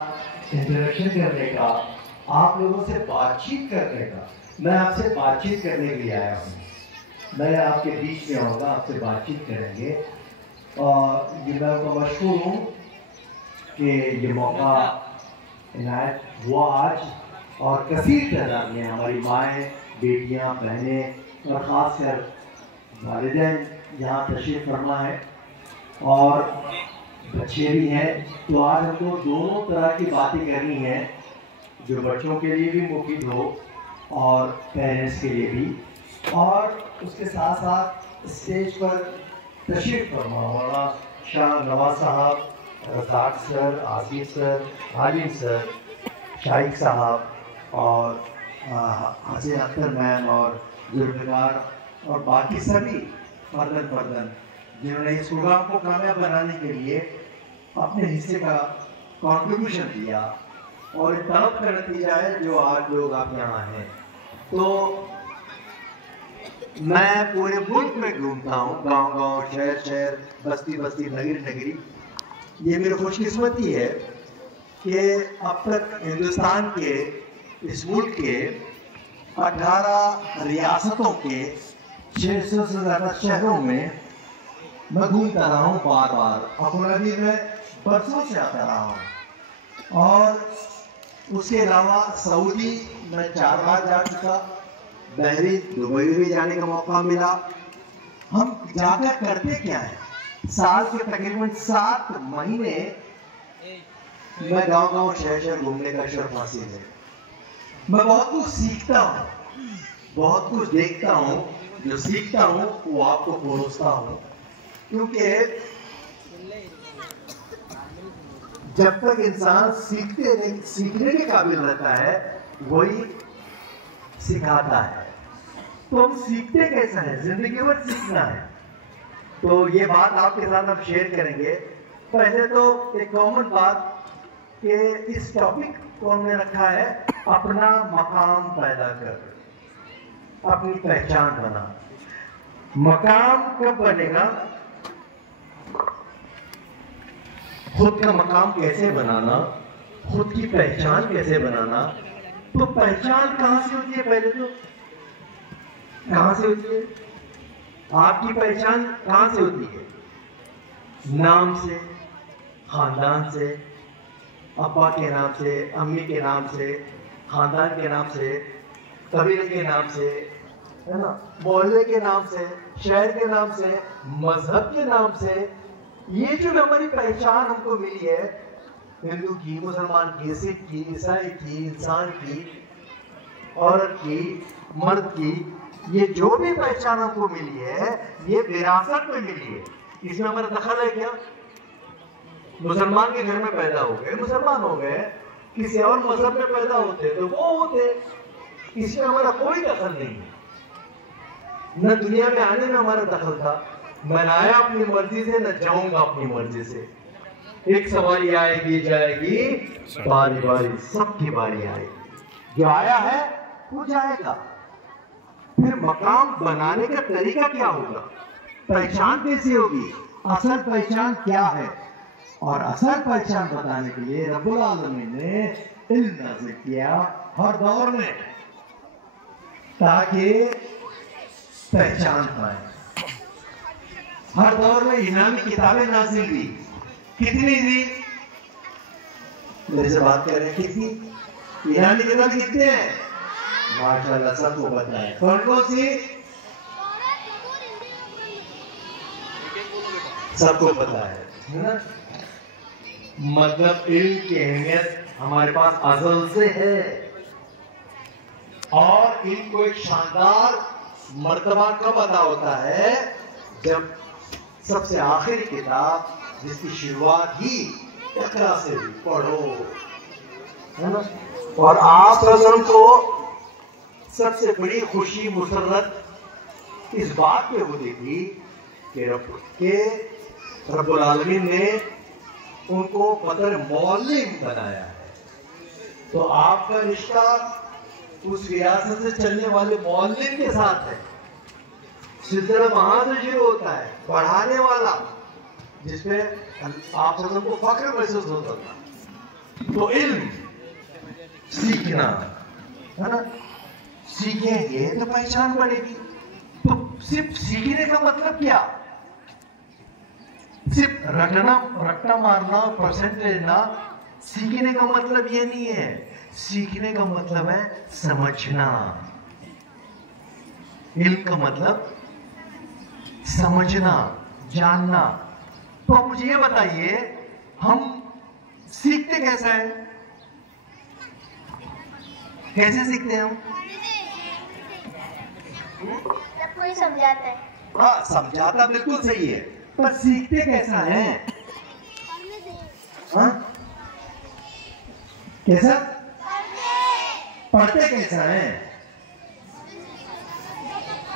Interaction करने का, आप लोगों से बातचीत करने का। मैं आपसे बातचीत करने के लिए आया हूँ। मैं आपके बीच में आऊँगा, आपसे बातचीत करेंगे। और ये मैं तो मशहूर हूँ कि ये मौका इनायत हुआ आज, और कसीर तादाद में हमारी माएँ, बेटियाँ, बहनें और ख़ासकर वालिदैन यहाँ तशरीफ़ फरमा है और बच्चे भी हैं। तो आज हमको दोनों तरह की बातें करनी है, जो बच्चों के लिए भी मुफीद हो और पेरेंट्स के लिए भी। और उसके साथ साथ स्टेज पर तशरीफ़ फरमा मौलाना Shah Nawaz sahab, Razzaq sir, Asif sir, Halim sir, Shaikh sahab और हसीन अख्तर मैम और जुल्फ़िकार और बाकी सभी फर्दन जिन्होंने इस प्रोग्राम को कामयाब बनाने के लिए अपने हिस्से का कंट्रीब्यूशन दिया और तलब का नतीजा है जो आज लोग आप यहाँ हैं। तो मैं पूरे मुल्क में घूमता हूँ, गांव-गांव, शहर-शहर, बस्ती-बस्ती, नगरी-नगरी। ये मेरी खुशकिस्मती है कि अब तक हिंदुस्तान के, इस मुल्क के 18 रियासतों के 600 से ज़्यादा शहरों में मैं घूमता रहा हूँ बार बार। अबू धाबी में बरसों से आता रहा हूँ और उसके अलावा सऊदी में 4 बार जा चुका, बहरीन, दुबई भी जाने का मौका मिला। हम जाकर करते क्या है, साल के तकरीबन 7 महीने मैं गांव-गांव, शहर-शहर घूमने का शर्फ हासिल है। मैं बहुत कुछ सीखता हूँ, बहुत कुछ देखता हूँ, जो सीखता हूँ वो आपको परोसता हूँ, क्योंकि जब तक इंसान सीखने के काबिल रहता है वही सिखाता है। तो हम सीखते कैसे हैं, जिंदगी भर सीखना है। तो ये बात आपके साथ हम शेयर करेंगे। पहले तो एक कॉमन बात कि इस टॉपिक को हमने रखा है अपना मकाम पैदा कर, अपनी पहचान बना। मकाम कब बनेगा, खुद का मकाम कैसे बनाना, खुद की पहचान कैसे बनाना। तो पहचान कहाँ से होती है, पहले तो कहाँ से होती है, आपकी पहचान कहाँ से होती है? नाम से, खानदान से, अब्बा के नाम से, अम्मी के नाम से, खानदान के नाम से, कबीले के नाम से, है ना, मोहल्ले के नाम से, शहर के नाम से, मजहब के नाम से। ये जो हमारी पहचान हमको मिली है, हिंदू की, मुसलमान की, सिख की, ईसाई की, इंसान की, औरत की, मर्द की, ये जो भी पहचान हमको मिली है ये विरासत में मिली है। इसमें हमारा दखल है क्या? मुसलमान के घर में पैदा हो गए, मुसलमान हो गए, किसी और मजहब में पैदा होते तो वो होते, इसमें हमारा कोई दखल नहीं है। न दुनिया में आने में हमारा दखल था, मैं आया अपनी मर्जी से, न जाऊंगा अपनी मर्जी से। एक सवारी आएगी जाएगी, बारी बारी सबकी बारी आएगी, जो आया है वो जाएगा। फिर मकाम बनाने का तरीका क्या होगा, पहचान कैसी होगी, असल पहचान क्या है? और असल पहचान बताने के लिए रब्बुल आलमीन ने इल्म नाज़िल किया हर दौर में, ताकि पहचान पाए। हर दौर में इनामी किताबें नाज़िल हुई। कितनी थी, मेरे से बात कर रहे हैं, कितनी इनामी किताब कितने हैं? माशाल्लाह सबको पता है। कौन कौन सी? सबको पता है ना? मतलब इल्म की अहमियत हमारे पास अज़ल से है, और इल्म को एक शानदार मर्तबा कब अदा होता है, जब सबसे आखिरी किताब जिसकी शुरुआत ही इक़रा से हुई, पढ़ो, है ना? और आप को सबसे बड़ी खुशी, मुसर्रत इस बात पे होती थी कि रब्बुल आलमीन ने उनको बतौर मौल्लिम बनाया है। तो आपका रिश्ता उस विरासत से चलने वाले मौल्लिम के साथ है। सिलसिला वहां से शुरू होता है, पढ़ाने वाला, जिसमें आप को फख्र महसूस होता था। तो इल्म सीखना है ना, सीखेंगे तो पहचान बढ़ेगी। तो सिर्फ सीखने का मतलब क्या? सिर्फ रटना मारना और परसेंट लेना सीखने का मतलब ये नहीं है। सीखने का मतलब है समझना। इल्म का मतलब समझना, जानना। तो आप मुझे ये बताइए, हम सीखते कैसा है? कैसे सीखते हैं हम? जब कोई समझाता है। हाँ, समझाता बिल्कुल सही है, पर सीखते कैसा है? हाँ? कैसा? पढ़ते कैसा है?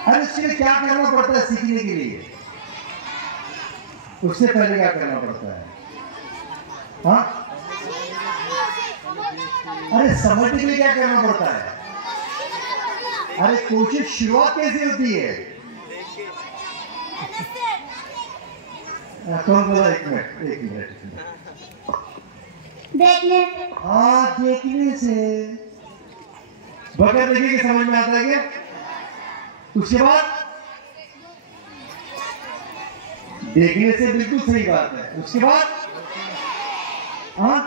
अरे उसके लिए क्या करना पड़ता है सीखने के लिए? उससे पहले क्या करना पड़ता है? हाँ? अरे समझने के लिए क्या करना पड़ता है? अरे कोशिश शुरुआत कैसे होती है? कौन बोला? एक मिनट। देखने। हाँ, देखने से। बगैर देखे के समझ में आता है क्या? उसके बाद देखने से बिल्कुल सही बात है। उसके बाद हाँ,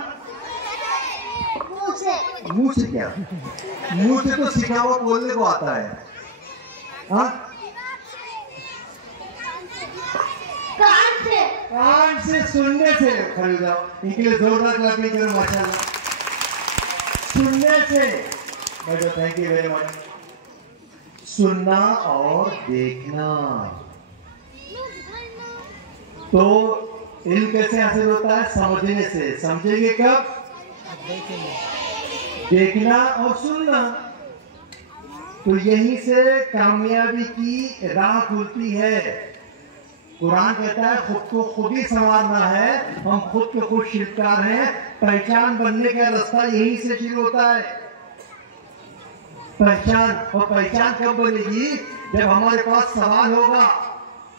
मुंह से क्या? मुंह से तो सीखा हुआ बोलने को आता है। हाँ, कान से सुनने से। खड़े जाओ, इनके लिए जोरदार क्लैपिंग करो माशाल्लाह। सुनने से। बैठो, थैंक यू वेरी मच। सुनना और देखना। तो इल्म कैसे हासिल होता है? समझने से। समझेंगे कब? देखना और सुनना। तो यहीं से कामयाबी की राह खुलती है। कुरान कहता है खुद को खुद ही संवारना है, हम खुद के खुद शिल्पकार हैं। पहचान बनने का रास्ता यहीं से शुरू होता है। पहचान, और पहचान कब बनेगी? जब हमारे पास सवाल होगा।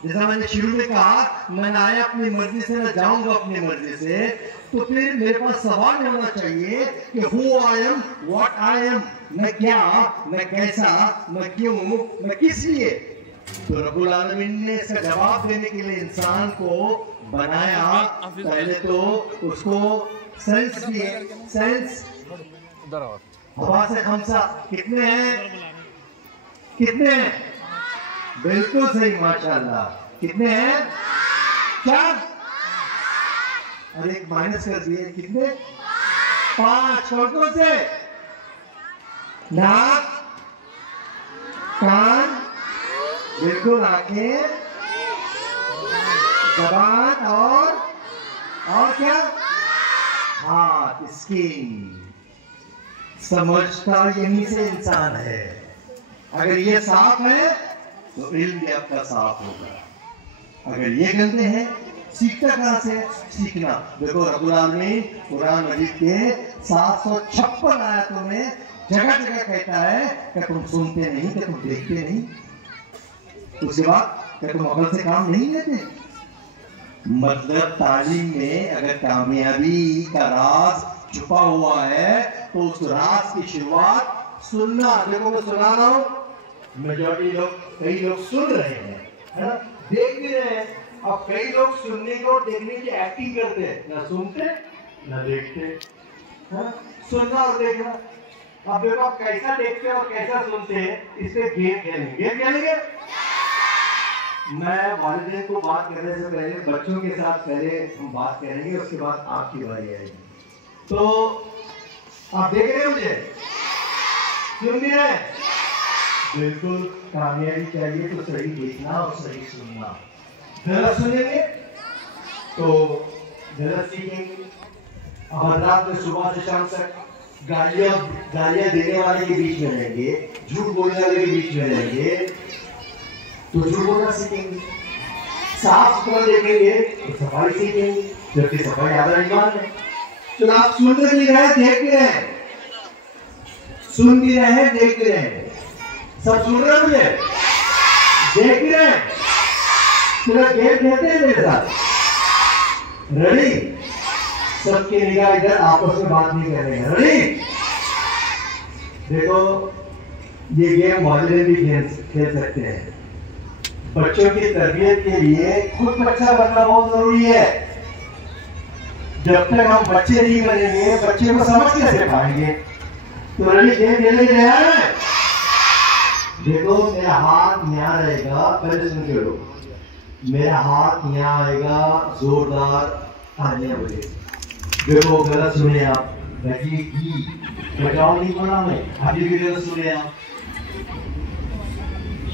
जैसा मैंने शुरू में कहा, मैं ना आया अपनी मर्जी से, ना जाऊंगा अपनी मर्जी से। तो फिर मेरे पास सवाल होना चाहिए कि who I am, what I am. मैं क्या, मैं कैसा, मैं क्यों, मैं किस लिए। तो रब्बुल आलमीन ने इसका जवाब देने के लिए इंसान को बनाया। पहले तो उसको सेंस दिए। सेंस हवा से खमसा। कितने हैं? कितने हैं? बिल्कुल सही, माशाल्लाह। कितने हैं? 4। और एक माइनस कर दिए। कितने? 5। कौन से? नाक, कान, बिल्कुल आंखें, जबान और क्या? हाथ, स्किन। समझता यहीं से इंसान है। अगर ये साफ है तो इल्म भी आपका साफ होगा। अगर ये गंदे हैं, सीखता कहां से? सीखना। देखो रब्बुल आलमीन कुरान मजीद के 756 आयतों में जगह जगह कहता है कि तुम सुनते नहीं, कि तुम देखते नहीं। उसके बाद क्या तुम अकल से काम नहीं लेते? मतलब तालीम में अगर कामयाबी का राज छुपा हुआ है तो उस राज की शुरुआत सुनना। देखो मैं सुना रहा हूँ, मेजॉरिटी लोग, कई लोग सुन रहे हैं, है ना, देख भी रहे हैं। अब कई लोग सुनने को और देखने की एक्टिंग करते हैं, ना सुनते ना देखते, है ना? सुनना और देखना। अब देखो आप कैसा देखते हैं और कैसा सुनते हैं, इस पे गेम खेलेंगे। गेम खेलेंगे। मैं वालिदैन को बात करने से पहले बच्चों के साथ पहले हम बात करेंगे, उसके बाद आपकी बारी आएगी। तो आप देख रहे हैं मुझे? सुन भी रहे? बिल्कुल। कामयाबी चाहिए तो सही देखना और सही सुनना। गलत सुनेंगे तो गलत सीखेंगे। अब रात में सुबह से शाम तक गालियां देने वाले के बीच में रहेंगे, झूठ बोलने वाले के बीच में रहेंगे, तो झूठ बोलना सीखेंगे। साफ सुथरा देखेंगे तो सफाई सीखेंगे, जबकि सफाई आधा ईमान है। तो आप सुन भी रहे, देख भी रहे, सुन भी रहे, देख भी रहे। सब सुन रहे मुझे? देख भी रहे? पूरा गेम खेलते हैं मेरे साथ? रेडी? सबकी निगाह इधर, आपस में बात नहीं करेंगे। रेडी? देखो ये गेम मोहल्ले भी खेल सकते हैं। बच्चों की तरबियत के लिए खुद बच्चा बनना बहुत जरूरी है। जब तक हम बच्चे नहीं बनेंगे, बच्चे को समझ कैसे पाएंगे? तो रेडी? गेम खेलने के लिए देखो, मेरा हाथ यहाँ रहेगा, पहले सुन के लो। मेरा हाथ यहाँ आएगा, जोरदार तालियां बजेगी। देखो गलत सुने आप, बजेगी, बजाओ नहीं बोला मैं, अभी भी गलत सुने आप,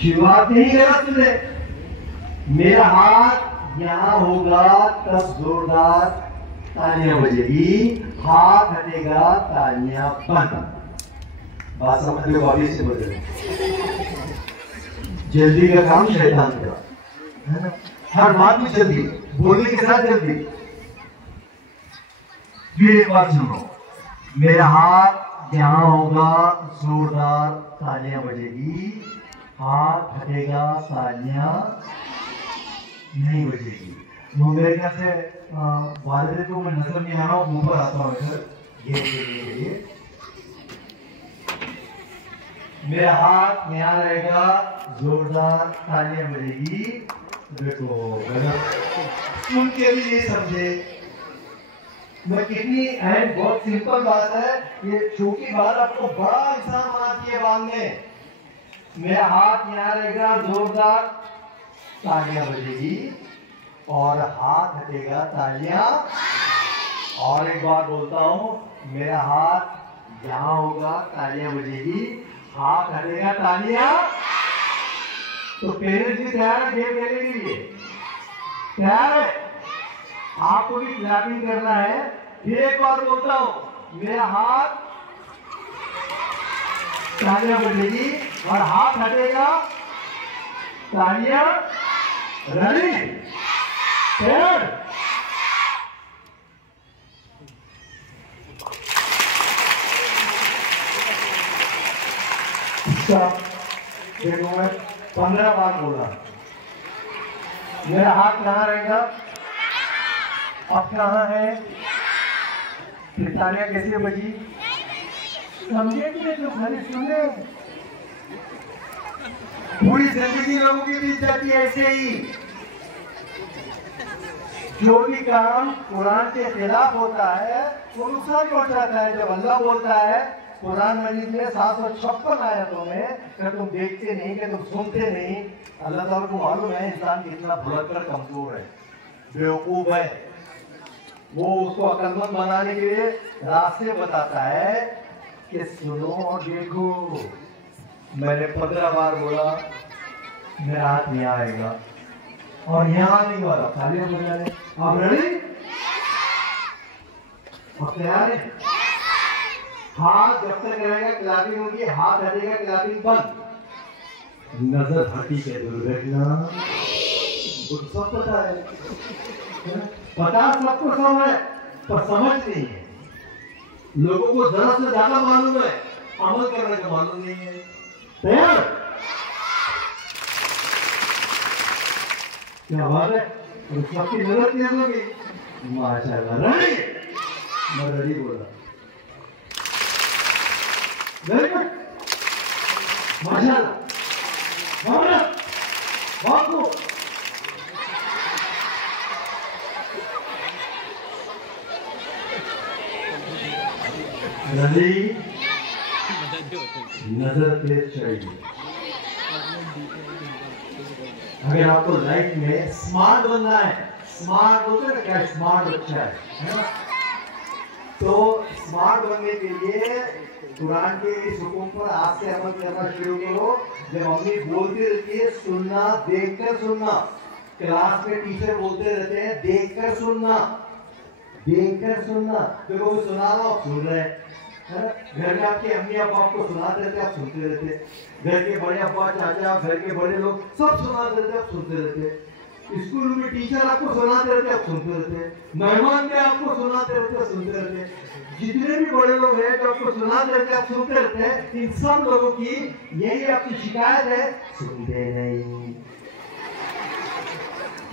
शुरुआत नहीं गलत सुने। मेरा हाथ यहाँ होगा तब जोरदार तालियां बजेगी, हाथ हटेगा तालियां बंद। बात समझ लो, अभी से बदले। जल्दी का काम शैतान का, है ना? हर बात में जल्दी, बोलने के साथ जल्दी। फिर एक बात सुनो, मेरा हाथ यहाँ होगा, जोरदार तालियां बजेगी, हाथ हटेगा, तालियां नहीं बजेगी। वो मेरे ख्याल से वाले को मैं नजर नहीं आ रहा हूँ, ऊपर आता हूँ इधर। ये मेरा हाथ यहाँ रहेगा, जोरदार तालियां बजेगी। देखो गलत सुन के भी ये समझे मैं कितनी अहम, बहुत सिंपल बात है ये, छोटी बात आपको बड़ा इंसान बनाती है बाद में। मेरा हाथ यहाँ रहेगा, जोरदार तालियां बजेगी और हाथ हटेगा, तालियां। और एक बात बोलता हूँ, मेरा हाथ यहाँ होगा, तालियां बजेगी, हाथ हटेगा, तालियां। तो पेरेंट्स भी तैयार है गेम खेलने के लिए? तैयार है? आपको भी क्लैपिंग करना है। फिर एक बार बोलता हूं, मेरा हाथ तालियां बजेगी और हाथ हटेगा, तालियां। रेडी? तैयार? देखो मैं 15 बार बोला, मेरा हाथ कहाँ रहेगा, अब कहाँ है, तालियां कैसे बजी, समझे कि नहीं? तो खाली सुने। पूरी जिंदगी लोगों की बीत जाती है ऐसे ही। जो भी काम कुरान के खिलाफ होता है वो नुकसान पहुंचाता है। जब अल्लाह बोलता है कुरान मजीद में 756 आयतों में कि तुम देखते नहीं, कि तुम सुनते नहीं, अल्लाह ताला को मालूम है इंसान कितना भुलक्कड़ कमजोर है, बेवकूफ है। वो उसको अक्लमंद बनाने के लिए रास्ते बताता है कि सुनो और देखो। मैंने 15 बार बोला, मेरा हाथ यहाँ आएगा और यहाँ नहीं वाला, तालियां बजाने। आप रेडी? अब तैयार है? हाथ जब तक रहेगा क्लैपिंग होगी, हाथ हटेगा क्लैपिंग बंद। नजर हटी के दुर्घटना, सब पता है, पता सबको सब है, पर समझ नहीं है। लोगों को जरा से ज्यादा मालूम है, अमल करने का मालूम नहीं है। तैयार? क्या बात है? सबकी नजर नहीं होगी, माशाल्लाह। रेडी? मैं रेडी बोला, वेरी गुड, माशाल्लाह, बहुत खूब। रेडी? नजर तेज चाहिए। अगर आपको लाइफ में स्मार्ट बनना है, स्मार्ट होता है ना, क्या स्मार्ट बच्चा है ना? तो स्मार्ट बनने के लिए कुरान के इस हुक्म पर आज से अमल करना शुरू करो। जब मम्मी बोलती रहती है सुनना, देखकर सुनना। क्लास में टीचर बोलते रहते हैं देखकर सुनना, देखकर सुनना। देखो मैं सुना रहा हूँ, सुन रहे हैं। घर में आपकी अम्मी अब्बा आपको सुनाते रहते, आप सुनते रहते। घर के बड़े अब्बा चाचा, घर के बड़े लोग सब सुनाते रहते, आप सुनते रहते। स्कूल में टीचर आपको सुनाते रहते, आप सुनते रहते। मेहमान भी आपको सुनाते रहते, सुनते रहते। जितने भी बड़े लोग हैं जो आपको सुनाते रहते, आप सुनते रहते हैं। इन सब लोगों की यही आपकी शिकायत है, सुनते नहीं।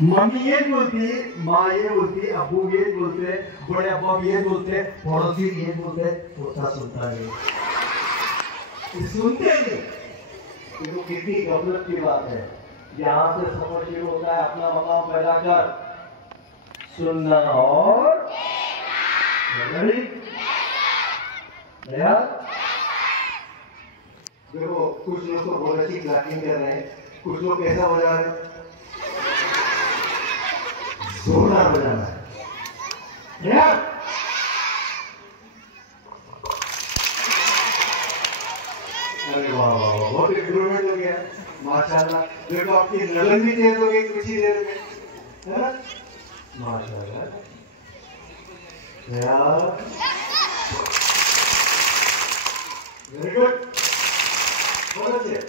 मम्मी ये बोलती, माँ ये बोलती, अबू ये बोलते, बड़े अब्बा ये बोलते, पड़ोसी ये बोलते, पोता सुनता नहीं, सुनते नहीं। तो कितनी गफलत की बात है। यहाँ से समझ शुरू होता है, अपना मकाम पैदा कर, सुनना और देखो कुछ लोग तो बहुत अच्छी क्लैपिंग कर रहे हैं, कुछ लोग कैसा हो रहा है, जोरदार बजाना है। अरे वाह वाह, बहुत इम्प्रूवमेंट हो गया माशाल्लाह। देखो आपकी लगन भी तेज हो गई कुछ ही देर में, है ना माशाल्लाह। वेरी गुड, बहुत अच्छे।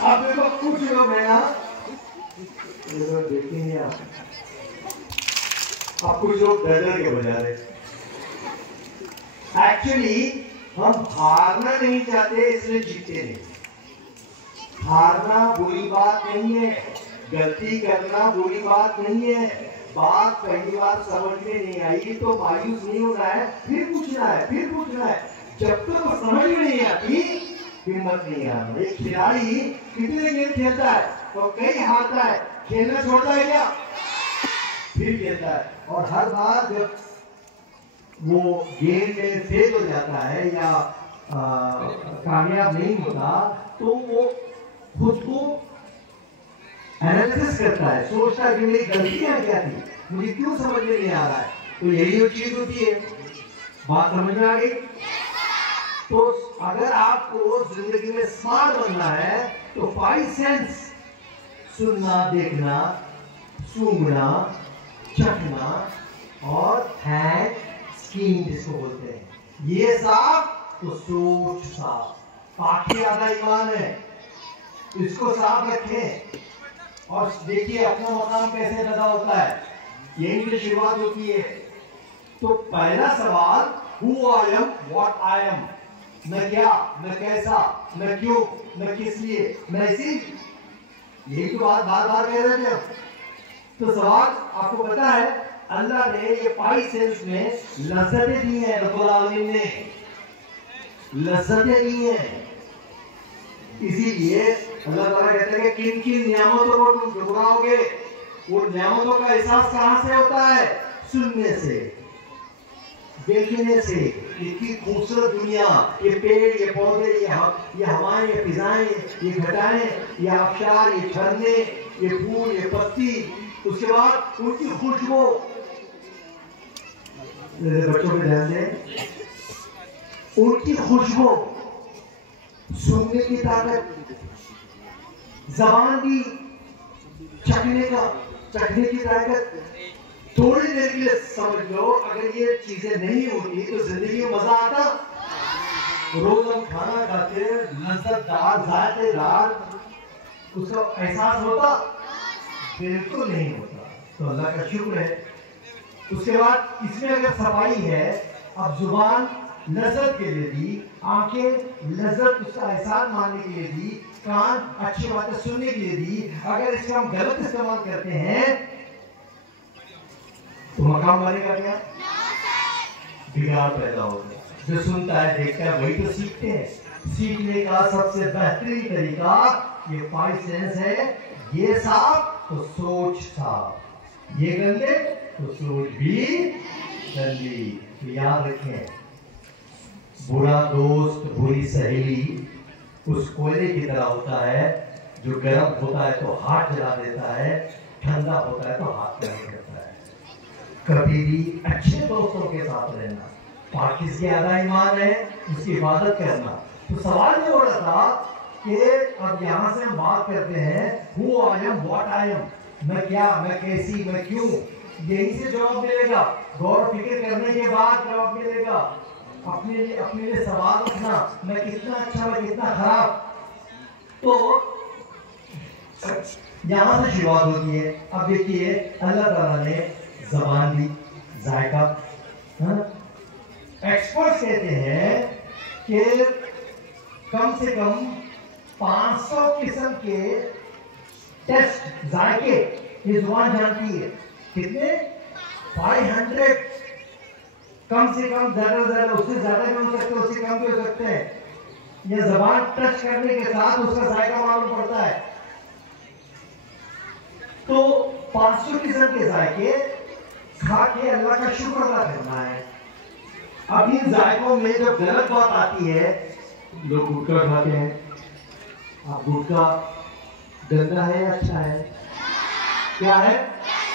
आप देखो कुछ लोग है ना, देखते नहीं आप कुछ लोग डर डर के बजा रहे। एक्चुअली हम हारना नहीं चाहते इसलिए जीतते नहीं। हारना बुरी बात नहीं है, गलती करना बुरी बात नहीं है। बात पहली बार समझ में नहीं आई तो मायूस नहीं होना है, फिर पूछना है, फिर पूछना है। जब तक तो समझ में नहीं आती हिम्मत नहीं आना। एक खिलाड़ी कितने गेम खेलता है तो कई हारता है, खेलना छोड़ता है क्या, फिर खेलता है। और हर बार जब वो गेम में फेल हो जाता है या कामयाब नहीं होता तो वो खुद को एनालिसिस करता है, सोचता है कि मेरी गलतियां क्या थी, मुझे क्यों समझ में नहीं आ रहा है। तो यही वो चीज होती है। बात समझ में आ गई? तो अगर आपको जिंदगी में स्मार्ट बनना है तो 5 सेंस, सुनना, देखना, सूंघना, चखना और हैंड स्किन जिसको बोलते हैं, ये साफ तो सोच साफ। बाकी आधा ईमान है, इसको साफ रखें और देखिए अपना मकाम कैसे पैदा होता है। यही से शुरुआत होती है। तो पहला सवाल, who I am, what I am. मैं क्या, मैं कैसा, मैं क्यों, मैं किस लिए, मैं इसी, यही तो बात बार बार कह रहे थे। तो सवाल आपको पता है, अल्लाह ने ये 5 सेंस में लज्जतें दी हैं, रब्बुल आलमीन ने लज्जतें दी हैं। इसीलिए अल्लाह ताला कहते हैं कि किन किन नियामतों को तुम ठुकराओगे। वो नियामतों का एहसास कहां से होता है? सुनने से, देखने से। इतनी खूबसूरत दुनिया, ये पेड़, ये पौधे, ये हवाएं, ये फिजाएं, ये घटाएं, ये आबशार, ये झरने, ये फूल, ये पत्ती, उसके बाद उनकी खुशबू। मेरे बच्चों में ध्यान दें, उनकी खुशबू, सुनने की ताकत, जबान भी चखने की ताकत। थोड़ी देर के लिए समझ लो, अगर ये चीजें नहीं होती तो जिंदगी में मजा आता? रोज हम खाना खाते, लज्जतदार, जायकेदार, उसका एहसास होता? बिल्कुल नहीं होता। तो अल्लाह का शुक्र है। उसके बाद इसमें अगर सफाई है, अब जुबान लज्जत के लिए दी, आंखें लज्जत उसका एहसास मानने के लिए दी, कान अच्छी बातें सुनने के लिए दी। अगर इसका हम गलत इस्तेमाल करते हैं तो मकाम बनेगा क्या? बिगाड़ पैदा होगा। जो सुनता है, देखता है, वही तो सीखते हैं। सीखने का सबसे बेहतरीन तरीका ये 5 सेंस है। ये साफ तो सोच साफ, ये गंदे तो सोच भी गंदी। तो याद रखें, बुरा दोस्त, बुरी सहेली उस कोयले की तरह होता है जो गर्म होता है तो हाथ जला देता है, ठंडा होता है तो हाथ नहीं करता है। कभी भी अच्छे दोस्तों के साथ रहना। पाकिस के आधा ईमान है, उसकी इबादत करना। तो सवाल ये हो रहा था कि अब यहाँ से हम बात करते हैं, who I am, what I am. मैं क्या, मैं कैसी, मैं क्यों। यही से जवाब मिलेगा, गौर फिक्र करने के बाद जवाब मिलेगा। अपने लिए सवाल उठना, मैं कितना अच्छा, मैं कितना खराब। तो यहाँ से शुरुआत होती है। अब देखिए अल्लाह ताला ने ज़बान दी, जायका। एक्सपर्ट्स कहते हैं कि कम से कम 500 किस्म के टेस्ट जायके ये जुबान जानती है। कितने? 500। कम से कम, ज्यादा से ज्यादा, उससे ज्यादा भी हो सकते हैं, उससे कम भी हो सकते हैं। यह जबान टच करने के साथ उसका जायका मालूम पड़ता है। तो 500 किस्म के जायके खा के अल्लाह का शुक्र अदा करना है। अब इन जायकों में जब गलत बात आती है, लोग गुटखा खाते हैं। अब गुटखा गंदा है या अच्छा है? क्या है?